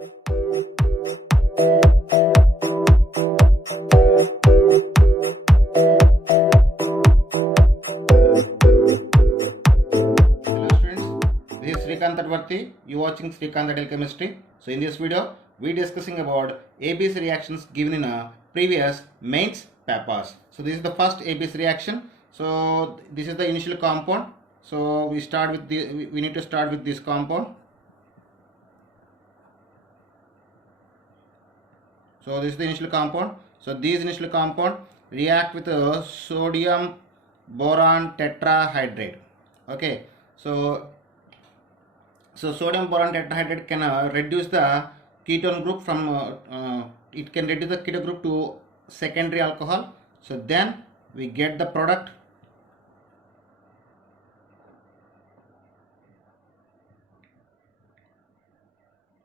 You watching Srikanth Adel Chemistry. So in this video, we discussing about ABC reactions given in a previous mains papers. So this is the first ABC reaction. So this is the initial compound. So we start with we need to start with this compound. So this is the initial compound. So these initial compound react with a sodium boron tetrahydrate. Okay. So sodium boron tetrahydrate can reduce the ketone group from it can reduce the ketone group to secondary alcohol. So then we get the product.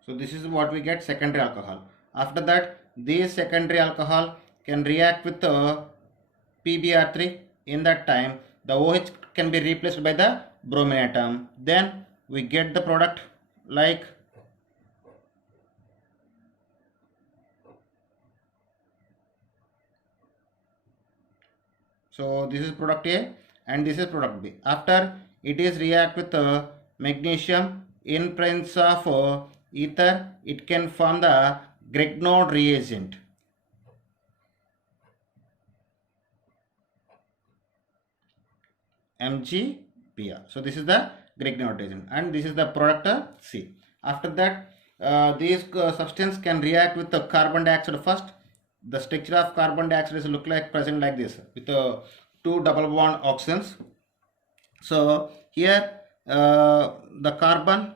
So this is what we get, secondary alcohol. After that, this secondary alcohol can react with PbR3. In that time, the OH can be replaced by the bromine atom. Then we get the product like so this is product A and this is product B. After it is react with magnesium in presence of ether, it can form the Grignard reagent. MgBr. So this is the Grignard reagent and this is the product C. After that, these substance can react with the carbon dioxide first. The structure of carbon dioxide is look like present like this with two double bond oxygens. So here the carbon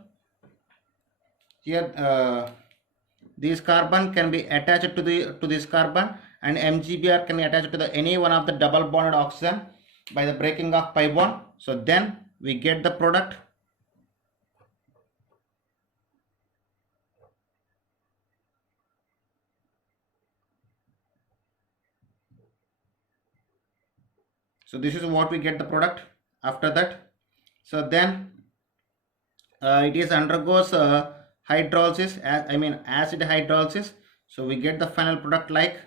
here this carbon can be attached to this carbon, and MgBr can be attached to the any one of the double bonded oxygen by the breaking of pi bond. So then we get the product. So this is what we get the product after that. So then it is undergoes hydrolysis, acid hydrolysis. So we get the final product like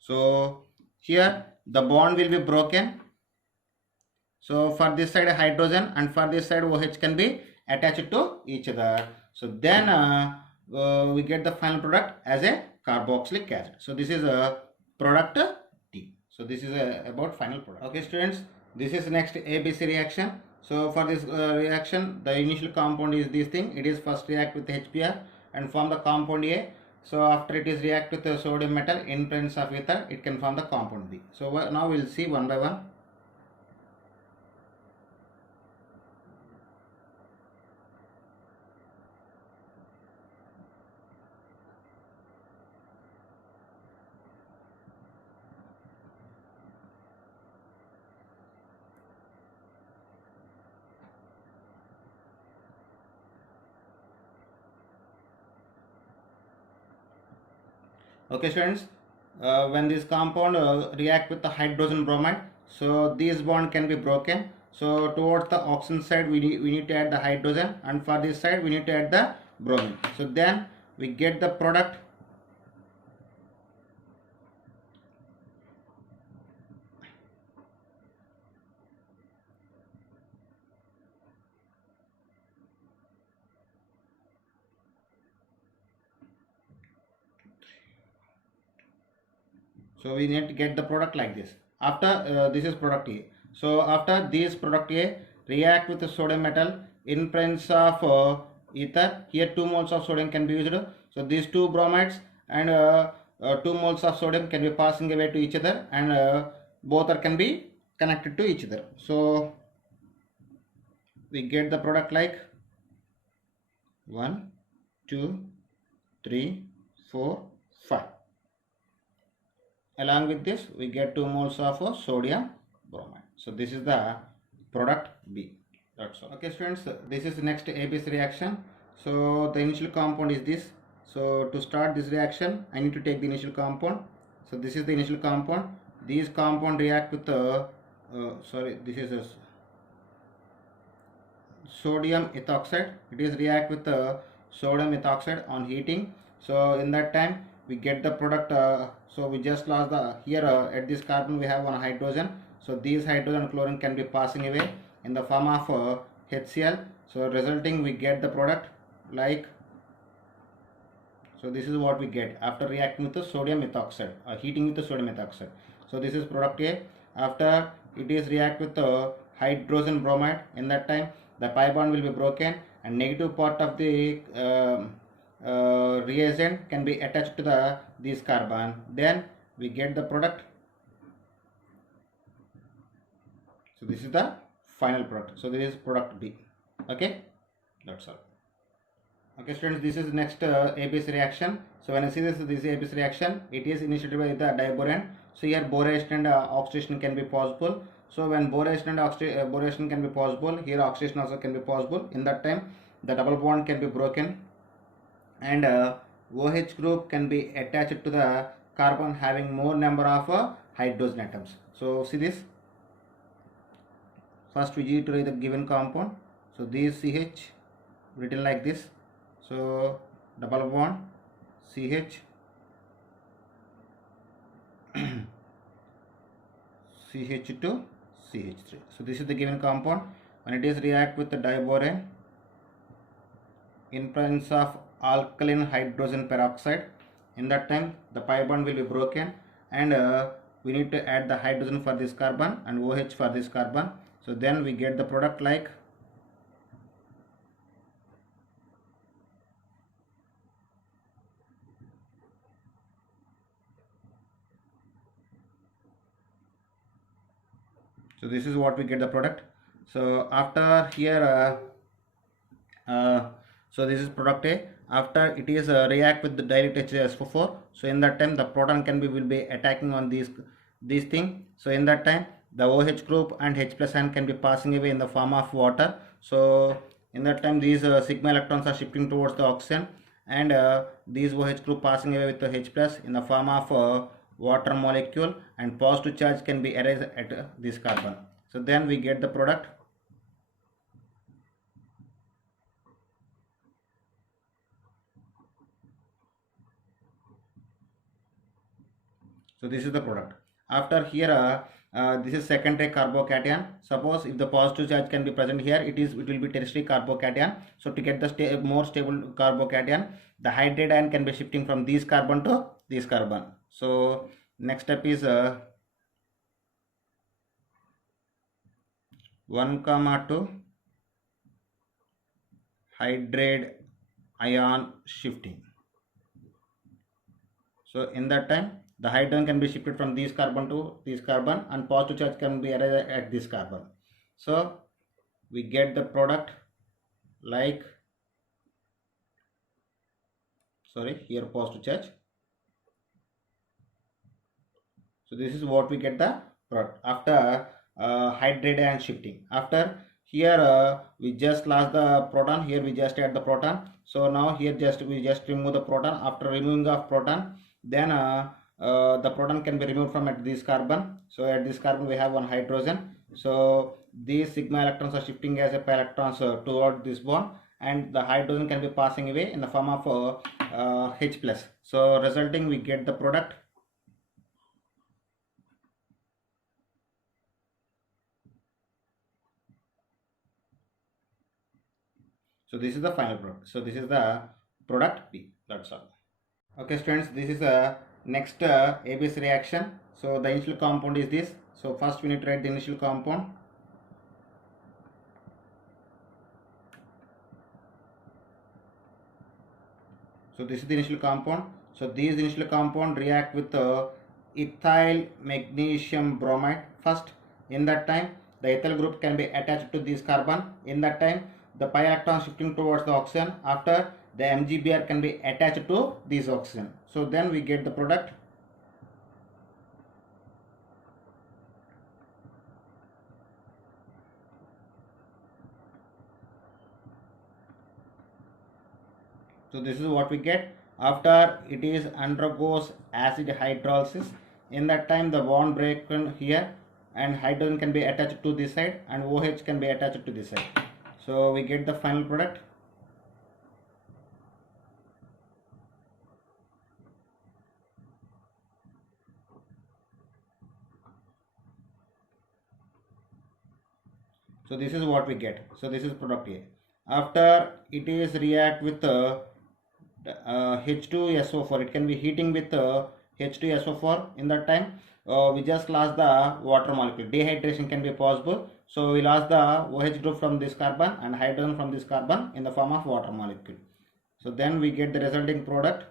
so here the bond will be broken. So for this side hydrogen and for this side OH can be attached to each other. So then we get the final product as a carboxylic acid. So this is a product T. So this is about final product. Okay students, this is next ABC reaction. So for this reaction, the initial compound is this thing. It is first react with HBr and form the compound A. So after it is react with the sodium metal in presence of ether, it can form the compound B. So now we will see one by one. Okay students, when this compound react with the hydrogen bromide, so this bond can be broken. So towards the oxygen side we need to add the hydrogen, and for this side we need to add the bromine. So then we get the product. So we need to get the product like this. After this is product A. So after this product A react with the sodium metal in presence of ether. Here 2 moles of sodium can be used. So these two bromides and 2 moles of sodium can be passing away to each other, and both can be connected to each other. So we get the product like 1, 2, 3, 4, 5. Along with this we get 2 moles of sodium bromide. So this is the product B. That's all. Okay students, this is the next ABC reaction. So the initial compound is this. So to start this reaction I need to take the initial compound. So this is the initial compound. These compound react with sorry, this is a sodium ethoxide. It is react with sodium ethoxide on heating. So in that time we get the product. So we just lost the here at this carbon we have one hydrogen. So these hydrogen and chlorine can be passing away in the form of HCl. So resulting we get the product like. So this is what we get after reacting with the sodium ethoxide, heating with the sodium ethoxide. So this is product A. After it is react with the hydrogen bromide, in that time the pi bond will be broken and negative part of the reagent can be attached to the this carbon. Then we get the product. So this is the final product. So this is product B. Okay, that's all. Okay students, this is next ABS reaction. So when I see this ABS reaction, it is initiated by the diborane. So here boration and oxidation can be possible. So when boration and boration can be possible, here oxidation also can be possible. In that time the double bond can be broken and OH group can be attached to the carbon having more number of hydrogen atoms. So see this. First we need to write the given compound. So this CH written like this. So double bond CH CH2 CH3. So this is the given compound. When it is react with the diborane in presence of alkaline hydrogen peroxide, in that time the pi bond will be broken and we need to add the hydrogen for this carbon and OH for this carbon. So then we get the product like. So this is what we get the product. So after here so this is product A. After it is react with the dilute HSO4. So in that time the proton can be will be attacking on these thing. So in that time the OH group and H plus ion can be passing away in the form of water. So in that time these sigma electrons are shifting towards the oxygen and these OH group passing away with the H plus in the form of water molecule and positive charge can be erased at this carbon. So then we get the product. So this is the product. After here this is secondary carbocation. Suppose if the positive charge can be present here, it will be tertiary carbocation. So to get the more stable carbocation, the hydride ion can be shifting from this carbon to this carbon. So next step is 1,2 hydride ion shifting. So in that time the hydrogen can be shifted from this carbon to this carbon and positive charge can be added at this carbon. So we get the product like, sorry, here positive charge. So this is what we get the product after hydride ion shifting. After here we just lost the proton, here we just add the proton. So now here we just remove the proton. After removing of proton, then the proton can be removed from at this carbon. So at this carbon we have one hydrogen. So these sigma electrons are shifting as a pi electrons toward this bond and the hydrogen can be passing away in the form of H plus. So resulting we get the product. So this is the final product. So this is the product B. That's all. Okay students, this is a next ABS reaction. So the initial compound is this. So first we need to write the initial compound. So this is the initial compound. So these initial compound react with ethyl magnesium bromide first. In that time the ethyl group can be attached to this carbon. In that time the pi electron shifting towards the oxygen. After the MgBr can be attached to this oxygen. So then we get the product. So this is what we get after it is undergoes acid hydrolysis. In that time the bond break here and hydrogen can be attached to this side and OH can be attached to this side. So we get the final product. So this is what we get. So this is product A. After it is react with H2SO4, it can be heating with H2SO4. In that time, we just lost the water molecule. Dehydration can be possible. So we lost the OH group from this carbon and hydrogen from this carbon in the form of water molecule. So then we get the resulting product.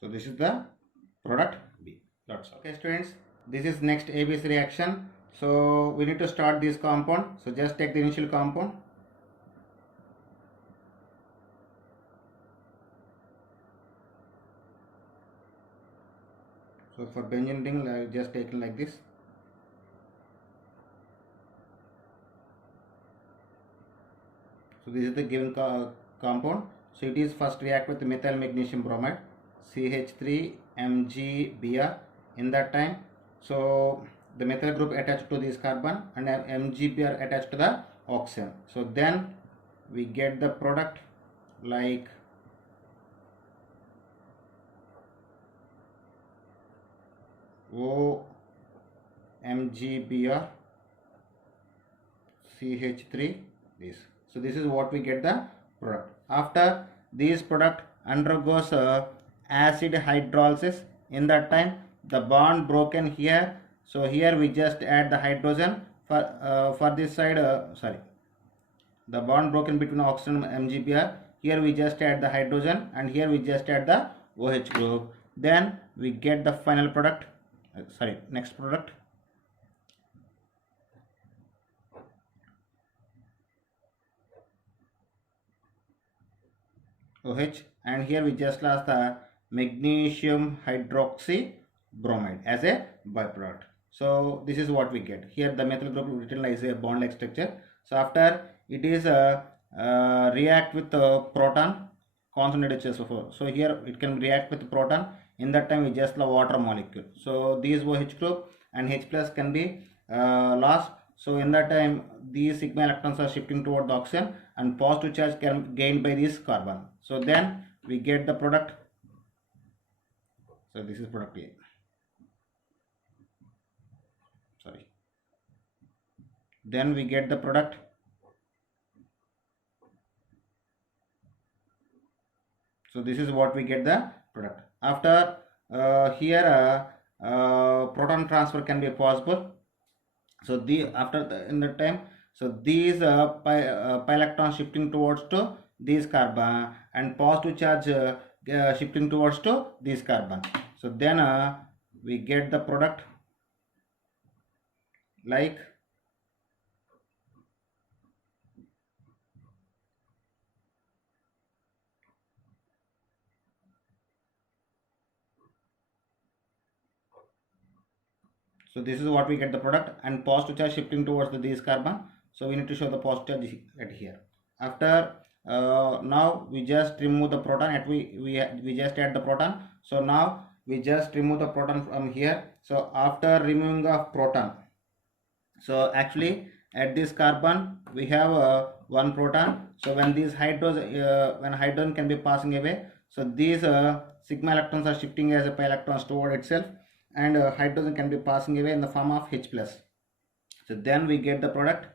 So this is the product B. That's all. Okay, students, this is next ABC reaction. So we need to start this compound. So just take the initial compound. So for benzene ring, I just taken like this. So this is the given compound. So it is first react with methyl magnesium bromide, CH3MgBr. In that time, so the methyl group attached to this carbon and MgBr attached to the oxygen. So then we get the product like OMgBr CH3 this. So this is what we get the product. After this product undergoes acid hydrolysis, in that time the bond broken here. So here we just add the hydrogen for this side. The bond broken between oxygen and MgBr. Here we just add the hydrogen and here we just add the OH group. Then we get the final product. Next product. OH, and here we just lost the magnesium hydroxy bromide as a byproduct. So this is what we get. Here the methyl group written as a bond like structure. So after it is react with proton concentrated H2SO4. So here it can react with proton. In that time we just the water molecule. So these OH group and H plus can be lost. So in that time these sigma electrons are shifting toward the oxygen and positive charge can gained by this carbon. So then we get the product. So this is product A. Then we get the product. So this is what we get the product. After here proton transfer can be possible. So in the time, so these pi electrons shifting towards to this carbon and positive charge shifting towards to this carbon. So then we get the product like so this is what we get the product and positive charge shifting towards this carbon. So we need to show the positive charge at here. After now we just remove the proton at we just add the proton. So now we just remove the proton from here. So after removing the proton, so actually at this carbon we have one proton. So when these when hydrogen can be passing away, so these sigma electrons are shifting as a pi electrons toward itself and hydrogen can be passing away in the form of H plus. So then we get the product.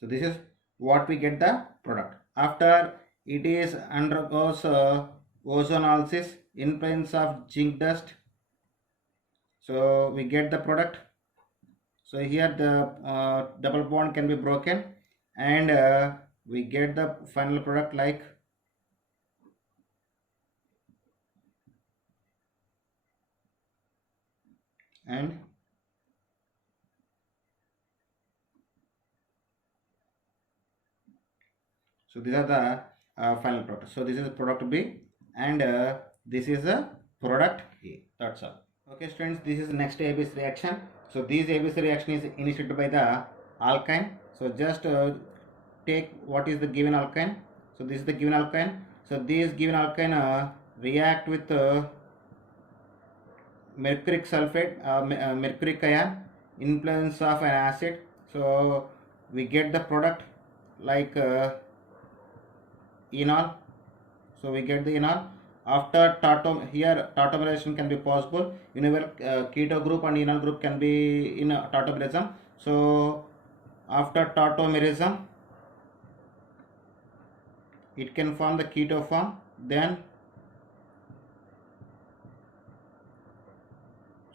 So this is what we get the product. After it is undergoes ozonolysis in presence of zinc dust. So we get the product. So here the double bond can be broken and we get the final product like and so these are the final product. So this is product B and this is a product A. That's all. Okay students, this is next ABS reaction. So this ABS reaction is initiated by the alkyne. So just take what is the given alkyne. So this is the given alkyne. So this given alkyne react with mercuric sulfate, mercuric ion, influence of an acid. So we get the product like enol. So we get the enol. After here tautomerization can be possible. Keto group and enol group can be in tautomerism. So after tautomerism, it can form the keto form. Then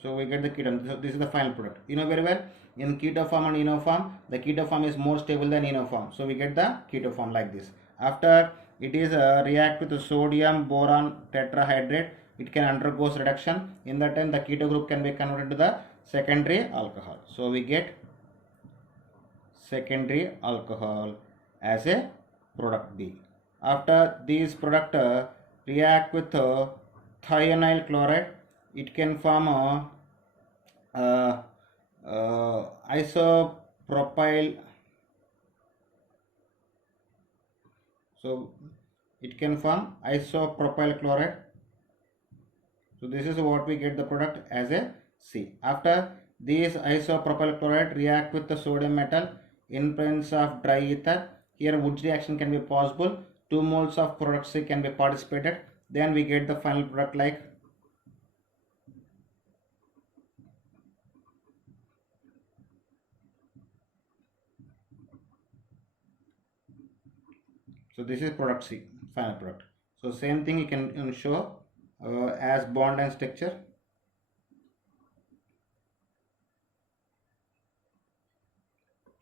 so we get the ketone. So this is the final product. You know very well, in keto form and eno form, the keto form is more stable than eno form. So we get the keto form like this. After it is react with the sodium boron tetrahydrate, it can undergo reduction. In that time, the keto group can be converted to the secondary alcohol. So we get secondary alcohol as a product B. After this product react with thionyl chloride, it can form isopropyl. So it can form isopropyl chloride. So this is what we get the product as a C. After this isopropyl chloride react with the sodium metal in presence of dry ether. Here Woods reaction can be possible. 2 moles of product C can be participated. Then we get the final product like so this is product C, final product. So same thing you can show as bond and structure.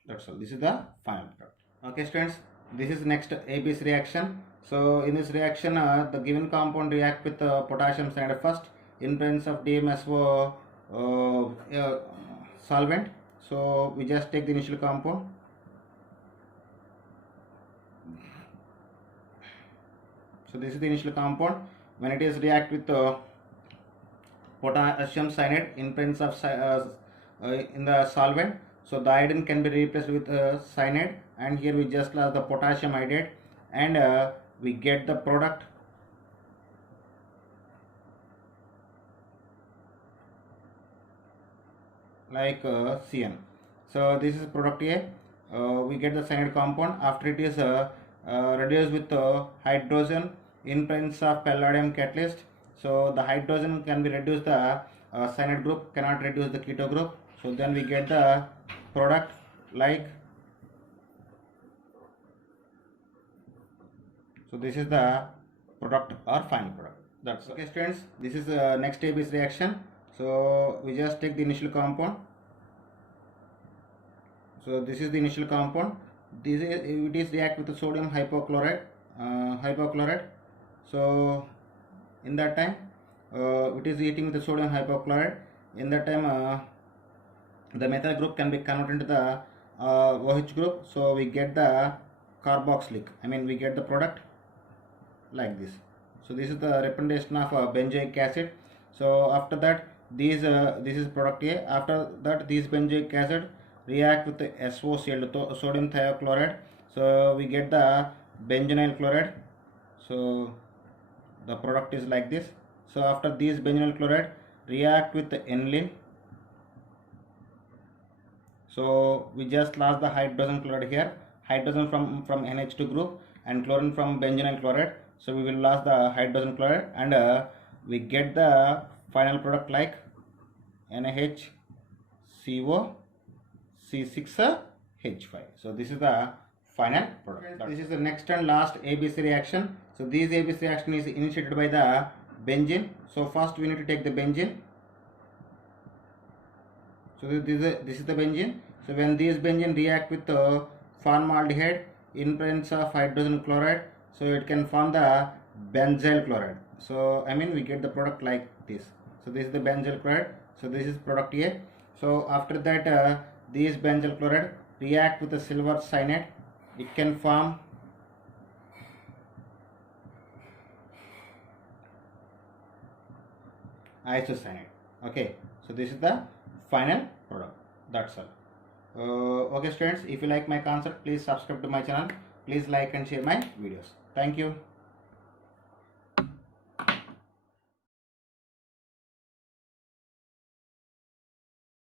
That's all. This is the final product. Okay students, this is next ABS reaction. So in this reaction the given compound react with potassium cyanide first in presence of DMSO solvent. So we just take the initial compound. So this is the initial compound. When it is react with potassium cyanide in presence of in the solvent, so the iodine can be replaced with cyanide, and here we just lost the potassium iodide, and we get the product like CN. So this is product A. We get the cyanide compound after it is reduced with hydrogen in presence of palladium catalyst. So the hydrogen can be reduced, the cyanide group cannot reduce the keto group. So then we get the product like, so this is the product or final product. That's okay students, this is next ABS reaction. So we just take the initial compound. So this is the initial compound. This is, it is react with the sodium hypochlorite. So in that time it is eating with the sodium hypochlorite. In that time the methyl group can be converted into the OH group. So we get the carboxylic. We get the product like this. So this is the representation of benzoic acid. So after that, this is product A. After that, this benzoic acid react with the SOCl, sodium thiochloride. So we get the benzenyl chloride. So the product is like this. So after this benzenyl chloride react with the aniline. So we just lost the hydrogen chloride here, hydrogen from NH2 group and chlorine from benzenyl chloride. So we will lose the hydrogen chloride, and we get the final product like NaHCO C6H5. So this is the final product. This is the next and last ABC reaction. So this ABC reaction is initiated by the benzene. So first we need to take the benzene. So this is the benzene. So when these benzene react with formaldehyde in presence of hydrogen chloride, so it can form the benzyl chloride. So we get the product like this. So this is the benzyl chloride. So this is product A. So after that these benzyl chloride react with the silver cyanide. It can form isocyanide. Okay, so this is the final product. That's all. Okay students, if you like my concept, please subscribe to my channel. Please like and share my videos. Thank you.